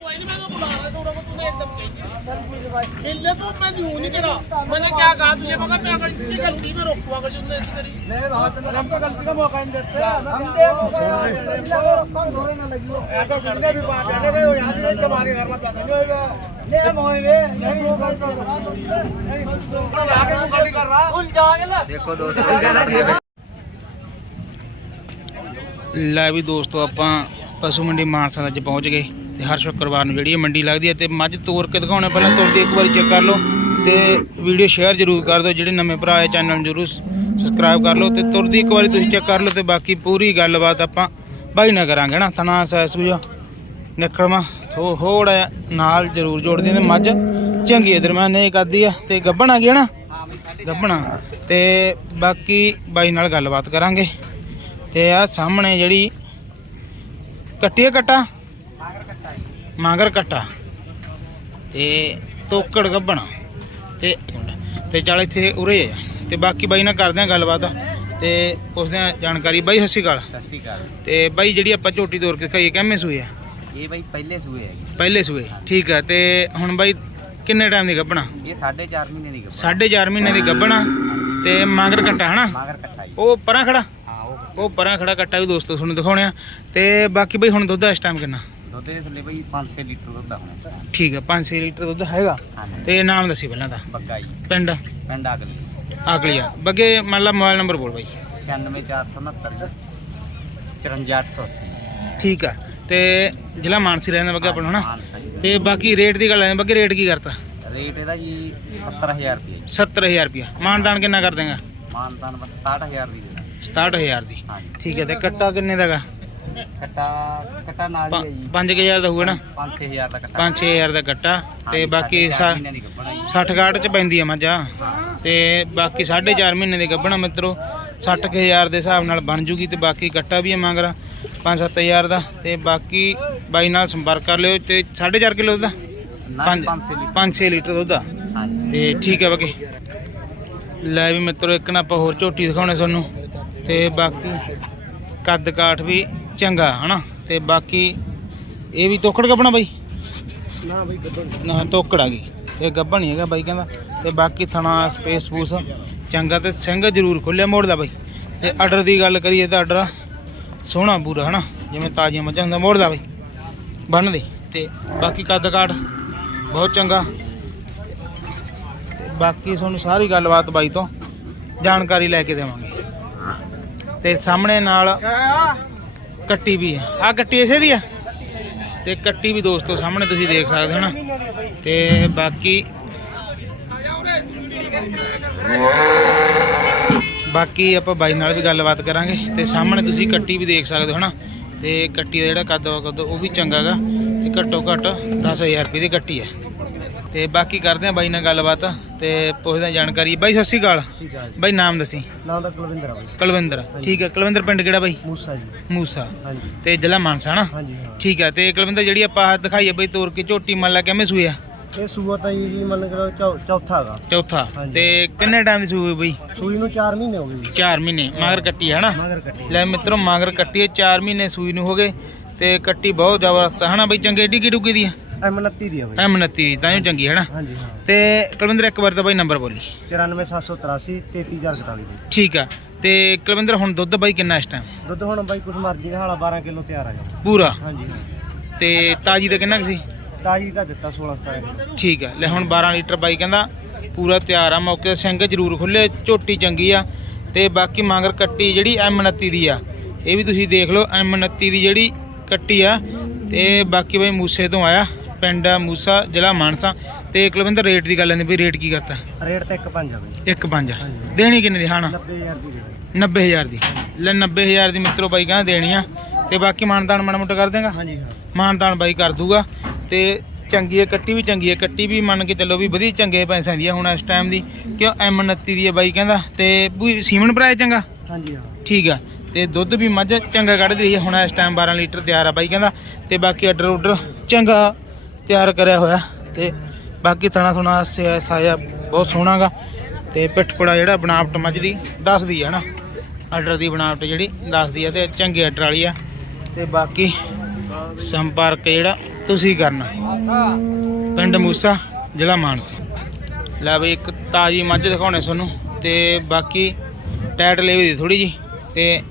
कोई नहीं मैं तो बुला रहा था तूने एकदम कही मिलने तो मैं यूं नहीं करा मैंने क्या कहा तुझे मगर मैं अगर इसकी गलती में रोकूंगा अगर तुमने ऐसी करी हमको गलती का मौका नहीं देते ऐसा करने भी बात है नहीं यहाँ से नहीं हमारे घर में पता नहीं होगा नहीं वो गलती आगे तू गलती कर रहा ਦੇਖੋ ਦੋਸਤੋ ਕਹਿੰਦਾ ਜੀ ਲੈ ਵੀ ਦੋਸਤੋ ਆਪਾਂ ਪਸ਼ੂ ਮੰਡੀ ਮਾਨਸਾ ਅੱਜ ਪਹੁੰਚ ਗਏ ਤੇ ਹਰ ਸ਼ੁੱਕਰਵਾਰ ਨੂੰ ਜਿਹੜੀ ਇਹ ਮੰਡੀ ਲੱਗਦੀ ਹੈ ਤੇ ਮੱਝ ਤੋਰ ਕੇ ਦਿਖਾਉਣੇ, ਪਹਿਲਾਂ ਤੁਰਦੀ ਇੱਕ ਵਾਰੀ ਚੈੱਕ ਕਰ ਲਓ ਤੇ ਵੀਡੀਓ ਸ਼ੇਅਰ ਜ਼ਰੂਰ ਕਰ ਦਿਓ, ਜਿਹੜੇ ਨਵੇਂ ਭਰਾ ਹੈ ਚੈਨਲ ਨੂੰ ਜ਼ਰੂਰ ਸਬਸਕ੍ਰਾਈਬ ਕਰ ਲਓ ਤੇ ਤੁਰਦੀ ਇੱਕ ਵਾਰੀ ਤੁਸੀਂ ਚੈੱਕ ਕਰ ਲਓ ਤੇ ਬਾਕੀ ਪੂਰੀ ਗੱਲਬਾਤ ਆਪਾਂ ਬਾਈ ਨਾ ਕਰਾਂਗੇ ਨਾ ਤਨਾ ਸੈਸ ਵੀ ਨਿਕਲਵਾ ਥੋ ਹੋੜਾ ਨਾਲ ਜ਼ਰੂਰ ਜੋੜਦੇ ਤੇ ਮੱਝ, ਚੰਗੀ ਇਧਰ ਮੈਂ ਨਹੀਂ ਕਰਦੀ ਆ, ਤੇ ਗੱਬਣ ਆ ਗਿਆ ਨਾ? ਗੱਬਣਾ ਤੇ ਬਾਕੀ ਬਾਈ ਨਾਲ ਗੱਲਬਾਤ ਕਰਾਂਗੇ, ਤੇ ਆ ਸਾਹਮਣੇ ਜਿਹੜੀ ਕੱਟੀਏ ਕੱਟਾ ਮਾਂਗਰ ਕੱਟਾ ਤੇ ਤੋਕੜ ਗੱਬਣਾ ਤੇ ਤੇ ਚੱਲ ਇੱਥੇ ਉਰੇ ਆ। ਤੇ ਬਾਕੀ ਬਾਈ ਨਾਲ ਕਰਦੇ ਆ ਗੱਲਬਾਤ ਤੇ ਆ ਜਾਣਕਾਰੀ। ਬਾਈ ਅਕਾਲ। ਸਤਿ ਸ਼੍ਰੀ ਅਕਾਲ। ਤੇ ਬਾਈ ਜਿਹੜੀ ਆਪਾਂ ਝੋਟੀ ਤੋਰ ਕੇ ਖਾਈਏ ਕਿੰਮੇ ਸੂਏ ਆ? ਇਹ ਬਾਈ ਪਹਿਲੇ ਸੂਏ ਹੈਗੇ ਪਹਿਲੇ ਸੂਏ ਠੀਕ ਆ। ਤੇ ਹੁਣ ਬਾਈ ਕਿੰਨੇ ਟਾਈਮ ਦੀ ਗੱਬਣਾ? ਇਹ 4.5 ਮਹੀਨੇ ਦੀ ਗੱਭਣ ਸਾਢੇ ਚਾਰ ਮਹੀਨੇ ਦੀ ਗੱਬਣਾ ਤੇ ਮਾਂਗਰ ਕੱਟਾ ਹਨਾ? ਮਾਗਰ ਕੱਟਾ ਉਹ ਪਰਾਂ ਖੜਾ? ਹਾਂ ਉਹ ਉਹ ਪਰਾਂ ਖੜਾ ਕੱਟਾ ਵੀ ਦੋਸਤੋ ਤੁਹਾਨੂੰ ਦਿਖਾਉਣੇ ਆ। ਤੇ ਬਾਕੀ ਬਈ ਹੁਣ ਦੁੱਧ ਇਸ ਟਾਈਮ ਕਿੰਨਾ? ਦੁੱਧ ਦੇ ਥੱਲੇ ਬਾਈ 5-6 ਲੀਟਰ ਦੁੱਧ ਆ ਹੁਣ। ਠੀਕ ਆ 5-6 ਲੀਟਰ ਦੁੱਧ ਹੈਗਾ? ਹਾਂਜੀ। ਤੇ ਨਾਮ ਦੱਸੀ ਪਹਿਲਾਂ ਤਾਂ ਬੱਗਾ ਜੀ। ਪਿੰਡ? ਪਿੰਡ ਅਗਲੀ। ਆਗਲੀਆ ਬੱਗੇ ਮੰਨ ਲਾ ਮੋਬਾਈਲ ਨੰਬਰ ਬੋਲ ਬਾਈ। 96469 54880 ਠੀਕ ਆ। ਤੇ ਜ਼ਿਲ੍ਹਾ ਮਾਨਸੀ ਰਹਿੰਦਾ ਬੱਗੇ ਆਪਣਾ ਹਨਾ। ਤੇ ਬਾਕੀ ਰੇਟ ਦੀ ਗੱਲ ਹੈ ਬੱਗੇ ਰੇਟ ਕੀ ਕਰਤਾ? ਰੇਟ ਇਹਦਾ ਜੀ 70000 ਰੁਪਏ ਜੀ। 70000 ਰੁਪਿਆ ਮਾਨਦਾਨ ਕਿੰਨਾ ਕਰ ਦੇਗਾ? ਮਾਨਤਾਨ ਬਸ 67000 ਦੀ ਦੇ ਦਾਂਗੇ। 67000 ਦੀ। ਹਾਂਜੀ। ਠੀਕ ਹੈ ਤੇ ਕੱਟਾ ਕਿੰਨੇ ਦਾਗਾ ਕੱਟਾ ਕੱਟਾ ਨਾਲ ਹੀ ਹੈ ਜੀ। 5000 ਦਾ ਹੋਊਗਾ ਨਾ? 5-6000 ਦਾ ਕੱਟਾ। 5-6000 ਦਾ ਕੱਟਾ ਤੇ ਬਾਕੀ ਸਾਢੇ ਚਾਰ ਮਹੀਨਿਆਂ ਦੀ ਗੱਭਣ ਹੈ ਜੀ। 60 ਗਾਟ ਚ ਪੈਂਦੀ ਆ ਮੱਝਾਂ। ਤੇ ਬਾਕੀ 4.5 ਮਹੀਨੇ ਦੀ ਗੱਭਣਾ ਮਿੱਤਰੋ 60000 ਦੇ ਹਿਸਾਬ ਨਾਲ ਬਣ ਜੂਗੀ ਤੇ ਬਾਕੀ ਕੱਟਾ ਵੀ ਹੈ ਮੰਗਰਾ 5-7000 ਦਾ। ਤੇ ਬਾਕੀ ਬਾਈ ਨਾਲ ਸੰਪਰਕ ਕਰ ਲਿਓ ਤੇ 4.5 ਕਿਲੋ ਦਾ? ਨਾ 5-6 ਲੀਟਰ। 5-6 ਲੀਟਰ ਦੁੱਧ ਤੇ ਠੀਕ ਹੈ ਬਾਕੀ। ਲੈ ਵੀ ਮਿੱਤਰੋ ਇੱਕ ਨਾ ਆਪਾਂ ਹੋਰ ਝੋਟੀ ਦਿਖਾਉਣੇ ਤੁਹਾਨੂੰ। ਤੇ ਬਾਕੀ ਕੱਦ ਕਾਠ ਵੀ ਚੰਗਾ ਹਨਾ? ਤੇ ਬਾਕੀ ਇਹ ਵੀ ਤੋਕੜ ਗੱਬਣਾ ਬਾਈ? ਨਾ ਬਾਈ ਗੱਬਣ ਨਾ ਤੋਕੜ ਗਈ। ਇਹ ਗੱਬਣ ਹੀ ਹੈਗਾ ਬਾਈ ਕਹਿੰਦਾ। ਤੇ ਬਾਕੀ ਥਣਾ ਸਪੇਸ ਪੂਸ ਚੰਗਾ ਤੇ ਸਿੰਘ ਜ਼ਰੂਰ ਖੋਲਿਆ ਮੋੜ ਦਾ ਬਾਈ। ਤੇ ਆਰਡਰ ਦੀ ਗੱਲ ਕਰੀਏ ਤਾਂ ਆਰਡਰ ਸੋਹਣਾ ਪੂਰਾ ਹਨਾ? ਜਿਵੇਂ ਤਾਜ਼ੀਆਂ ਮੱਝਾਂ ਹੁੰਦਾ ਮੋੜ ਦਾ ਬਾਈ। ਬੰਨ ਦੇ। ਤੇ ਬਾਕੀ ਕੱਦ ਕਾਠ ਬਹੁਤ ਚੰਗਾ। ਬਾਕੀ ਤੁਹਾਨੂੰ ਸਾਰੀ ਗੱਲਬਾਤ ਬਾਈ ਤੋਂ ਜਾਣਕਾਰੀ ਲੈ ਕੇ ਦੇਵਾਂਗੇ। ਤੇ ਸਾਹਮਣੇ ਨਾਲ ਕੱਟੀ ਵੀ ਹੈ ਆ ਕੱਟੀ ਇਸੇ ਦੀ ਆ? ਤੇ ਕੱਟੀ ਵੀ ਦੋਸਤੋ ਸਾਹਮਣੇ ਤੁਸੀਂ ਦੇਖ ਸਕਦੇ ਹੋ ਨਾ। ਤੇ ਬਾਕੀ ਬਾਕੀ ਆਪਾਂ ਬਾਈ ਨਾਲ ਵੀ ਗੱਲਬਾਤ ਕਰਾਂਗੇ। ਤੇ ਸਾਹਮਣੇ ਤੁਸੀਂ ਕੱਟੀ ਵੀ ਦੇਖ ਸਕਦੇ ਹੋ ਨਾ। ਤੇ ਕੱਟੀ ਦਾ ਜਿਹੜਾ ਕੱਦ ਵਾ ਕੱਦ ਉਹ ਵੀ ਚੰਗਾ ਗਾ। ਤੇ ਘੱਟੋ ਘੱਟ 10000 ਰੁਪਏ ਦੀ ਕੱਟੀ ਹੈ ਤੇ ਬਾਕੀ ਕਰਦੇ ਆ ਬਾਈ ਨਾਲ ਗੱਲਬਾਤ ਤੇ ਪੁੱਛਦੇ ਆ ਜਾਣਕਾਰੀ। ਬਾਈ ਸਤਿ ਸ਼੍ਰੀ ਅਕਾਲ। ਬਾਈ ਨਾਮ ਦੱਸੀ। ਨਾਮ ਦਾ ਕੁਲਵਿੰਦਰ ਆ ਬਾਈ। ਕੁਲਵਿੰਦਰ। ਠੀਕ ਹੈ ਕੁਲਵਿੰਦਰ ਪਿੰਡ ਕਿਹੜਾ ਬਾਈ? ਮੂਸਾ ਜੀ। ਮੂਸਾ। ਹਾਂਜੀ। ਤੇ ਜ਼ਿਲ੍ਹਾ ਮਾਨਸਾ ਨਾ ਹਾਂਜੀ ਠੀਕ ਹੈ ਤੇ ਕੁਲਵਿੰਦਰ ਜਿਹੜੀ ਆਪਾਂ ਆਹ ਦਿਖਾਈ ਆ ਬਾਈ ਤੋਰ ਕੇ ਝੋਟੀ ਮੰਨ ਕਿਵੇਂ ਸੂਈ ਇਹ ਸੂਆ ਤਾਂ ਜੀ ਮੰਨ ਕੇ ਚੌਥਾ ਹੈਗਾ ਚੌਥਾ। ਤੇ ਕਿੰਨੇ ਟਾਈਮ ਦੀ ਸੂਈ ਬਾਈ? ਸੂਈ ਨੂੰ 4 ਮਹੀਨੇ ਹੋ ਗਏ ਜੀ। 4 ਮਹੀਨੇ ਮਾਗਰ ਕੱਟੀ ਹੈ ਨਾ ਮਗਰ ਕੱਟੀ ਲੈ ਮਿੱਤਰੋ ਮਗਰ ਕੱਟੀ 4 ਮਹੀਨੇ ਸੂਈ ਨੂੰ ਹੋ ਗਏ ਤੇ ਕੱਟੀ ਬਹੁਤ ਜ਼ਬਰਦਸਤ ਹੈ ਨਾ ਬਾਈ? ਚੰਗੇ ਡਿੱਗੀ ਡੁੱਗੀ ਦੀ ਆ? M29 ਦੀ ਤਾਂ ਹੀ ਚੰਗੀ ਹੈ। ਨਾ ਤੇ ਕੁਲਵਿੰਦਰ ਇੱਕ ਵਾਰ ਤਾਂ ਬਾਈ ਨੰਬਰ ਬੋਲੀ। 94783 ਠੀਕ ਆ। ਤੇ ਕੁਲਵਿੰਦਰ ਹੁਣ ਦੁੱਧ ਬਾਈ ਕਿੰਨਾ ਇਸ ਟਾਈਮ ਦੁੱਧ ਹੁਣ ਬਾਈ ਕੁਛ ਮਰਜ਼ੀ ਦਾ ਹਾਲਾ 12 ਕਿਲੋ ਤਿਆਰ ਆ ਜੀ। ਪੂਰਾ? ਤੇ ਤਾਜੀ ਦਾ ਕਿੰਨਾ ਸੀ? ਤਾਜੀ ਦਾ ਦਿੱਤਾ 16 ਠੀਕ ਆ। ਲੈ ਹੁਣ 12 ਲੀਟਰ ਬਾਈ ਕਹਿੰਦਾ ਪੂਰਾ ਤਿਆਰ ਆ। ਮੌਕੇ ਦਾ ਸਿੰਘ ਜ਼ਰੂਰ ਖੁੱਲੇ ਝੋਟੀ ਚੰਗੀ ਆ। ਤੇ ਬਾਕੀ ਮਾਂਗਰ ਕੱਟੀ ਜਿਹੜੀ M29 ਦੀ ਆ ਇਹ ਵੀ ਤੁਸੀਂ ਦੇਖ ਲਓ M29 ਦੀ ਜਿਹੜੀ ਕੱਟੀ ਆ ਤੇ ਬਾਕੀ ਬਾਈ ਮੂਸੇ ਤੋਂ ਆਇਆ। ਪਿੰਡ ਆ ਮੂਸਾ ਜ਼ਿਲ੍ਹਾ ਮਾਨਸਾ ਤੇ ਕੁਲਵਿੰਦਰ ਰੇਟ ਦੀ ਗੱਲ ਆਂਦੀ ਵੀ ਰੇਟ ਕੀ ਕਰਤਾ? ਰੇਟ ਤਾਂ 1.5 ਆ ਬਾਈ। 1.5 ਦੇਣੀ ਕਿੰਨੇ ਦੀ? ਹਾਣਾ? 90000 ਦੀ ਦੇ ਬਾਈ 90000 ਦੀ। ਲੈ 90000 ਦੀ ਮਿੱਤਰੋ ਬਾਈ ਕਹਿੰਦਾ ਦੇਣੀ ਆ। ਤੇ ਬਾਕੀ ਮਾਨਦਾਨ ਮਾੜਾ ਮੋਟਾ ਕਰ ਦੇਗਾ? ਹਾਂ ਜੀ ਹਾਂ। ਮਾਨਦਾਨ ਬਾਈ ਕਰ ਦੂਗਾ। ਤੇ ਚੰਗੀ ਹੈ ਕੱਟੀ ਵੀ ਚੰਗੀ ਹੈ ਕੱਟੀ ਵੀ ਮੰਨ ਕੇ ਚੱਲੋ ਵੀ ਵਧੀਆ ਚੰਗੇ ਪੈਸਿਆਂ ਦੀ ਆ ਹੁਣ ਇਸ ਟਾਈਮ ਦੀ। ਕਿਉਂ M29 ਦੀ ਹੈ ਬਾਈ ਕਹਿੰਦਾ। ਤੇ ਵੀ ਸੀਮਨ ਭਰਾਇਆ ਚੰਗਾ? ਹਾਂ ਜੀ ਹਾਂ। ਠੀਕ ਆ। ਤੇ ਦੁੱਧ ਵੀ ਮੱਝ ਚੰਗਾ ਕੱਢਦੀ ਰਹੀ ਹੈ ਹੁਣ ਇਸ ਟਾਈਮ 12 ਲੀਟਰ ਤਿਆਰ ਆ ਬਾਈ ਕਹਿੰਦਾ। ਤੇ ਬਾਕੀ ਆਰਡਰ ਆਰਡਰ ਚੰਗਾ ਤਿਆਰ ਕਰਿਆ ਹੋਇਆ ਤੇ ਬਾਕੀ ਥਣਾ ਥੁਣਾ ਸਿਆ ਸਾਇਆ ਬਹੁਤ ਸੋਹਣਾਗਾ ਤੇ ਪਿੱਠਪੜਾ ਜਿਹੜਾ ਬਣਾਵਟ ਮੱਝ ਦੀ ਦੱਸਦੀ ਆ ਨਾ। ਆਰਡਰ ਦੀ ਬਣਾਵਟ ਜਿਹੜੀ ਦੱਸਦੀ ਆ ਤੇ ਚੰਗੇ ਆਰਡਰ ਵਾਲੀ ਆ। ਤੇ ਬਾਕੀ ਸੰਪਰਕ ਜਿਹੜਾ ਤੁਸੀਂ ਕਰਨਾ। ਪਿੰਡ ਮੂਸਾ, ਜ਼ਿਲ੍ਹਾ ਮਾਨਸਾ। ਲੈ ਬਈ ਇੱਕ ਤਾਜੀ ਮੱਝ ਦਿਖਾਉਣੇ ਤੁਹਾਨੂੰ ਤੇ ਬਾਕੀ ਟੈਟ ਲੇਵੇ ਵੀ ਥੋੜੀ ਜੀ ਤੇ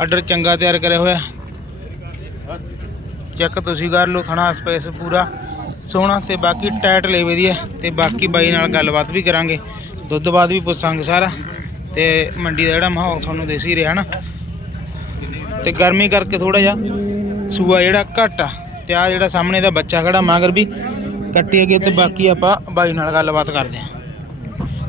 ਆਰਡਰ ਚੰਗਾ ਤਿਆਰ ਕਰਿਆ ਹੋਇਆ। ਚੈੱਕ ਤੁਸੀਂ ਕਰ ਲਓ ਥਣਾ ਸਪੇਸ ਪੂਰਾ। ਸੋਹਣਾ ਤੇ ਬਾਕੀ ਟੈਟ ਲੇਵੇ ਦੀ ਹੈ ਤੇ ਬਾਕੀ ਬਾਈ ਨਾਲ ਗੱਲਬਾਤ ਵੀ ਕਰਾਂਗੇ ਦੁੱਧ ਬਾਅਦ ਵੀ ਪੁੱਛਾਂਗੇ ਸਾਰਾ ਤੇ ਮੰਡੀ ਦਾ ਜਿਹੜਾ ਮਾਹੌਲ ਤੁਹਾਨੂੰ ਦੇਸੀ ਹੀ ਰਿਹਾ ਨਾ। ਤੇ ਗਰਮੀ ਕਰਕੇ ਥੋੜਾ ਜਿਹਾ ਸੂਆ ਜਿਹੜਾ ਘੱਟ ਆ ਤੇ ਆ ਜਿਹੜਾ ਸਾਹਮਣੇ ਦਾ ਬੱਚਾ ਖੜਾ ਮਗਰ ਵੀ ਕੱਟੀ ਗਈ ਤੇ ਬਾਕੀ ਆਪਾਂ ਬਾਈ ਨਾਲ ਗੱਲਬਾਤ ਕਰਦੇ ਆਂ।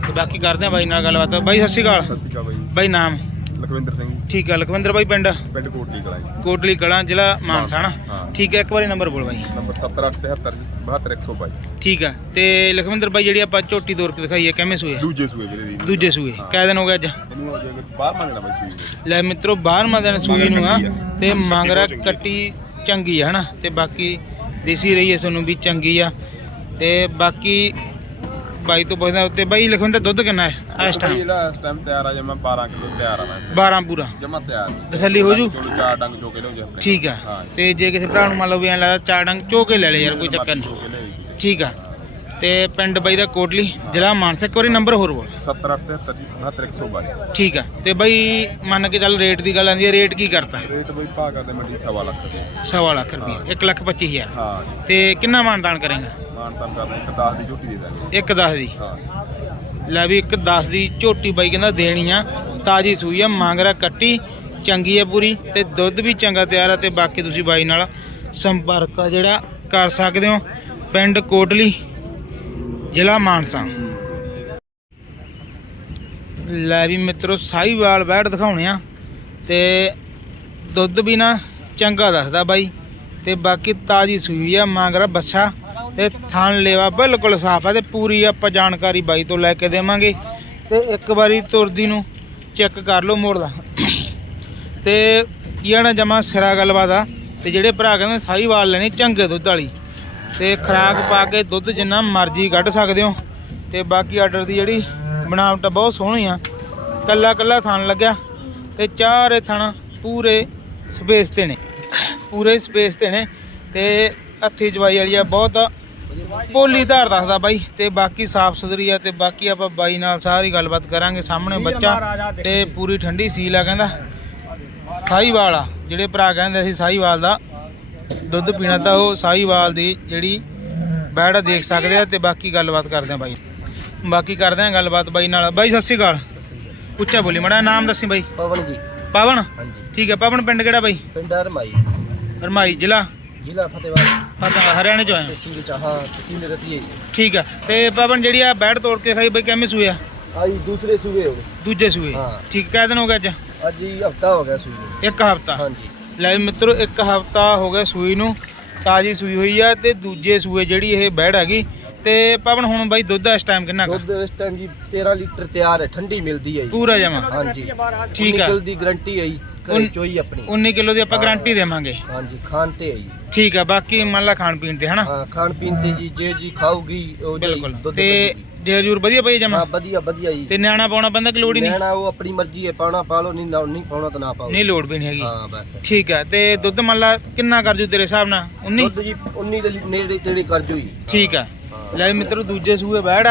ਤੇ ਬਾਕੀ ਕਰਦੇ ਆਂ ਬਾਈ ਨਾਲ ਗੱਲਬਾਤ। ਬਾਈ ਸਤਿ ਸ਼੍ਰੀ ਅਕਾਲ। ਸਤਿ ਸ਼੍ਰੀ ਅਕਾਲ ਬਾਈ। ਬਾਈ ਨਾਮ? ਲਖਵਿੰਦਰ ਸਿੰਘ। ਠੀਕ ਆ ਲਖਵਿੰਦਰ ਬਾਈ ਪਿੰਡ? ਪਿੰਡ ਕੋਟਲੀ ਕਲਾਂ ਜੀ। ਕੋਟਲੀ ਕਲਾਂ ਜ਼ਿਲ੍ਹਾ ਮਾਨਸਾ ਨਾ? ਹਾਂ। ਠੀਕ ਹੈ ਇੱਕ ਵਾਰੀ ਨੰਬਰ ਬੋਲ ਬਾਈ। ਨੰਬਰ 7873 72122 ਠੀਕ ਆ ਤੇ ਲਖਵਿੰਦਰ ਬਾਈ ਜਿਹੜੀ ਆਪਾਂ ਝੋਟੀ ਦੌਰ ਕੇ ਦਿਖਾਈ ਹੈ ਕਿਵੇਂ ਸੂਏ? ਆ? ਦੂਜੇ ਸੂਏ ਵੀਰੇ ਦੀ ਦੂਜੇ ਸੂਏ। ਕਿਹ ਦਿਨ ਹੋ ਗਿਆ ਅੱਜ? ਇਹਨੂੰ ਹੋ ਜਾਏਗਾ ਬਾਹਰ ਮੰਗਣਾ ਬਾਈ ਸੂਈ ਦੇ। ਲੈ ਮਿੱਤਰੋ 12ਵਾਂ ਦਿਨ ਸੂਈ ਨੂੰ ਆ ਆ। ਤੇ ਮੰਗਰਾ ਆ। ਕੱਟੀ ਚੰਗੀ ਆ ਹਨਾ? ਤੇ ਬਾਕੀ ਦੇਸੀ ਰਹੀ ਹੈ ਤੁਹਾਨੂੰ ਵੀ ਚੰਗੀ ਆ। ਤੇ ਬਾਕੀ ਬਾਈ ਤੋਂ ਪੁੱਛਦਾ ਉੱਤੇ ਬਾਈ ਲਖਵਿੰਦਰ ਦੁੱਧ ਕਿੰਨਾ ਹੈ? ਇਸ ਟਾਈਮ ਇਹਦਾ ਇਸ ਟਾਈਮ ਤਿਆਰ ਆ ਜਮਾ 12 ਕਿਲੋ ਤਿਆਰ ਆ ਮੈਂ 12 ਪੂਰਾ? ਜਮਾ ਤਿਆਰ। ਤਸੱਲੀ ਹੋ ਜੂ? ਚਾਰ ਡੰਗ ਚੋ ਕੇ ਲਿਓ ਜੀ ਠੀਕ ਆ। ਤੇ ਜੇ ਕਿਸੇ ਭਰਾ ਨੂੰ ਮੰਨ ਲਓ ਵੀ ਐਂ ਲੱਗਦਾ ਚਾਰ ਡੰਗ ਚੋ ਕੇ ਲੈ ਲੈ ਯਾਰ ਕੋਈ ਚੱਕਰ ਨਹੀਂ। ਠੀਕ ਆ। ਤੇ ਪਿੰਡ ਬਾਈ ਦਾ ਕੋਟਲੀ ਜ਼ਿਲ੍ਹਾ ਮਾਨਸਾ ਇੱਕ ਵਾਰੀ ਨੰਬਰ ਹੋਰ ਬੋਲ। 7873 72122 ਠੀਕ ਆ ਤੇ ਬਾਈ ਮੰਨ ਕੇ ਚੱਲ ਰੇਟ ਦੀ ਗੱਲ ਆਂਦੀ ਹੈ ਰੇਟ ਕੀ ਕਰਤਾ? ਰੇਟ ਬਈ ਮੰਡੀ ਸਵਾ ਲੱਖ ਰੁਪਏ। ਸਵਾ ਲੱਖ ਰੁਪਏ 1 ਲੱਖ 25 ਹਜ਼ਾਰ। ਹਾਂ। ਤੇ ਕਿੰਨਾ ਮਾਨਦਾਨ ਕਰੇਗਾ? ਮਾਨ ਤਾਨ ਕਰਦੇ ਇੱਕ 10 ਦੀ ਝੋਟੀ ਦੇ ਦਾਂਗੇ। ਇੱਕ 10 ਦੀ? ਹਾਂ। ਲੈ ਵੀ ਇੱਕ 10 ਦੀ ਝੋਟੀ ਬਾਈ ਕਹਿੰਦਾ ਦੇਣੀ ਆ ਤਾਜੀ ਸੂਈ ਆ ਮਾਂਗਰਾ ਕੱਟੀ ਚੰਗੀ ਆ ਪੂਰੀ ਤੇ ਦੁੱਧ ਵੀ ਚੰਗਾ ਤਿਆਰ ਆ ਤੇ ਬਾਕੀ ਤੁਸੀਂ ਬਾਈ ਨਾਲ ਸੰਪਰਕ ਆ ਜਿਹੜਾ ਕਰ ਸਕਦੇ ਹੋ। ਪਿੰਡ ਕੋਟਲੀ ਜ਼ਿਲ੍ਹਾ ਮਾਨਸਾ। ਲੈ ਵੀ ਮਿੱਤਰੋ, ਸਾਹੀਵਾਲ ਬੈਠ ਦਿਖਾਉਣੇ ਆ। ਤੇ ਦੁੱਧ ਵੀ ਨਾ ਚੰਗਾ ਦੱਸਦਾ ਬਾਈ। ਤੇ ਬਾਕੀ ਤਾਜੀ ਸੂਈ ਆ, ਮਾਂਗਰਾ ਬੱਸਾ। ਤੇ ਥਣ ਲੇਵਾ ਬਿਲਕੁਲ ਸਾਫ਼ ਆ ਤੇ ਪੂਰੀ ਆਪਾਂ ਜਾਣਕਾਰੀ ਬਾਈ ਤੋਂ ਲੈ ਕੇ ਦੇਵਾਂਗੇ। ਤੇ ਇੱਕ ਵਾਰੀ ਤੁਰਦੀ ਨੂੰ ਚੈੱਕ ਕਰ ਲਓ ਮੋੜਦਾ ਤੇ ਕੀ ਨਾ ਜਮਾ ਸਿਰਾ ਗੱਲਬਾਤ ਆ। ਤੇ ਜਿਹੜੇ ਭਰਾ ਕਹਿੰਦੇ ਸਾਹੀਵਾਲ ਲੈਣੀ ਚੰਗੇ ਦੁੱਧ ਵਾਲੀ। ਤੇ ਖਰਾਕ ਪਾ ਕੇ ਦੁੱਧ ਜਿੰਨਾ ਮਰਜ਼ੀ ਕੱਢ ਸਕਦੇ ਹੋ। ਤੇ ਬਾਕੀ ਆਰਡਰ ਦੀ ਜਿਹੜੀ ਬਣਾਵਟ ਬਹੁਤ ਸੋਹਣੀ ਆ। ਕੱਲਾ ਕੱਲਾ ਥਣ ਲੱਗਿਆ ਤੇ ਚਾਰੇ ਥਣ ਪੂਰੇ ਸਪੇਸ ਤੇ ਨੇ। ਪੂਰੇ ਸਪੇਸ ਤੇ ਨੇ ਤੇ ਹੱਥੀ ਜਵਾਈ ਵਾਲੀ ਆ ਬਹੁਤ ਪੋਲੀ ਧਾਰ ਦੱਸਦਾ ਬਾਈ। ਤੇ ਬਾਕੀ ਸਾਫ਼ ਸੁਥਰੀ ਆ ਤੇ ਬਾਕੀ ਆਪਾਂ ਬਾਈ ਨਾਲ ਸਾਰੀ ਗੱਲਬਾਤ ਕਰਾਂਗੇ ਸਾਹਮਣੇ ਬੱਚਾ। ਤੇ ਪੂਰੀ ਠੰਡੀ ਸੀਲ ਆ ਕਹਿੰਦਾ। ਸਾਹੀਵਾਲ ਆ ਜਿਹੜੇ ਭਰਾ ਕਹਿੰਦੇ ਅਸੀਂ ਸਾਹੀਵਾਲ ਦਾ। ਦੁੱਧ ਪੀਣਾ ਤਾਂ ਉਹ ਸਾਹੀਵਾਲ ਦੀ ਜਿਹੜੀ ਬੈੜ ਦੇਖ ਸਕਦੇ ਆ ਤੇ ਬਾਕੀ ਗੱਲਬਾਤ ਕਰਦੇ ਆ ਬਾਈ। ਬਾਕੀ ਕਰਦੇ ਆ ਗੱਲਬਾਤ ਬਾਈ ਨਾਲ। ਬਾਈ ਸਤਿ ਸ਼੍ਰੀ ਅਕਾਲ। ਉੱਚਾ ਬੋਲੀ ਮੜਾ ਨਾਮ ਦੱਸੀ ਬਾਈ। ਪਵਨ ਜੀ। ਪਵਨ? ਹਾਂਜੀ। ਠੀਕ ਹੈ ਪਵਨ ਪਿੰਡ ਕਿਹੜਾ ਬਾਈ? ਪਿੰਡ ਹਰਮਾਈ ਹਰਮਾਈ ਜ਼ਿਲ੍ਹਾ? ਜ਼ਿਲ੍ਹਾ ਫਤਿਹਵਾਦ ਫਤਿਹ ਹਰਿਆਣੇ ਚੋਂ ਆਇਆ ਤਹਿਸੀਲ ਚਾਹਾਂ ਤਹਿਸੀਲ ਰਤੀਏ ਠੀਕ ਹੈ ਤੇ ਪਵਨ ਜਿਹੜੀ ਆ ਬੈੜ ਤੋੜ ਕੇ ਖਾਈ ਬਾਈ ਕਿਵੇਂ ਸੂਇਆ ਆਈ ਦੂਸਰੇ ਸੂਏ ਹੋ ਗਏ। ਦੂਜੇ ਸੂਏ। ਹਾਂ। ਠੀਕ ਕਿਹ ਦਿਨ ਹੋ ਗਿਆ ਅੱਜ? ਅੱਜ ਹੀ ਹਫਤਾ ਹੋ ਗਿਆ ਸੂਏ ਇੱਕ ਹਫਤਾ। ਹਾਂਜੀ। ਲੈ ਮਿੱਤਰੋ ਇੱਕ ਹਫਤਾ ਹੋ ਗਿਆ ਸੂਈ ਨੂੰ ਤਾਜੀ ਸੂਈ ਹੋਈ ਆ ਤੇ ਦੂਜੇ ਸੂਏ ਜਿਹੜੀ ਇਹ ਬੈੜ ਹੈਗੀ ਤੇ ਪਵਨ ਹੁਣ ਬਾਈ ਦੁੱਧ ਇਸ ਟਾਈਮ ਕਿੰਨਾ ਕੁ? ਦੁੱਧ ਇਸ ਟਾਈਮ ਜੀ 13 ਲੀਟਰ ਤਿਆਰ ਹੈ ਠੰਡੀ ਮਿਲਦੀ ਹੈ ਜੀ। ਪੂਰਾ ਜਮਾ? ਹਾਂਜੀ। ਠੀਕ ਆ। ਨਿਕਲ ਦੀ ਗਰੰਟੀ ਹੈ ਜੀ ਘਰੇ ਉਨ- ਚੋਈ ਆਪਣੀ। 19 ਕਿਲੋ ਦੀ ਆਪਾਂ ਗਾਰੰਟੀ ਦੇਵਾਂਗੇ। ਹਾਂਜੀ ਖਾਣ ਤੇ ਹੈ ਜੀ। ਠੀਕ ਆ ਬਾਕੀ ਮੰਨ ਲਾ ਖਾਣ ਪੀਣ ਤੇ ਹਨਾ? ਹਾਂ ਖਾਣ ਪੀਣ ਤੇ ਜੀ ਜੇ ਜੀ ਖਾਊਗੀ ਉਹ ਜੀ ਬਿਲਕੁਲ। ਦੁੱਧ ਤੇ। ਜੇ ਜੂਰ ਵਧੀਆ ਪਈ ਹਾਂ ਜਮਾ ਵਧੀਆ ਵਧੀਆ ਜੀ। ਤੇ ਨਿਆਣਾ ਪਾਉਣਾ ਪੈਂਦਾ ਕਿ ਲੋੜ ਹੀ ਨਹੀਂ? ਲੈਣਾ ਉਹ ਆਪਣੀ ਮਰਜ਼ੀ ਹੈ ਪਾਉਣਾ ਪਾ ਲਓ ਨਹੀਂ ਨਾ- ਨਹੀਂ ਪਾਉਣਾ ਤਾਂ ਨਾ ਪਾਓ। ਨਹੀਂ ਲੋੜ ਵੀ ਨਹੀਂ ਹੈਗੀ। ਹਾਂ ਬਸ। ਠੀਕ ਆ ਤੇ ਦੁੱਧ ਮੰਨ ਲਾ ਕਿੰਨਾ ਕਰ ਜੂ ਤੇਰੇ ਹਿਸਾਬ ਨਾਲ? 19 ਦੁੱਧ ਜੀ 19 ਦੇ ਨੇੜੇ ਤੇੜੇ ਕਰ ਜੂ ਜੀ। ਠੀਕ ਆ ਲੈ ਵੀ ਮਿੱਤਰੋ ਦੂਜੇ ਸੂਏ ਬੈੜ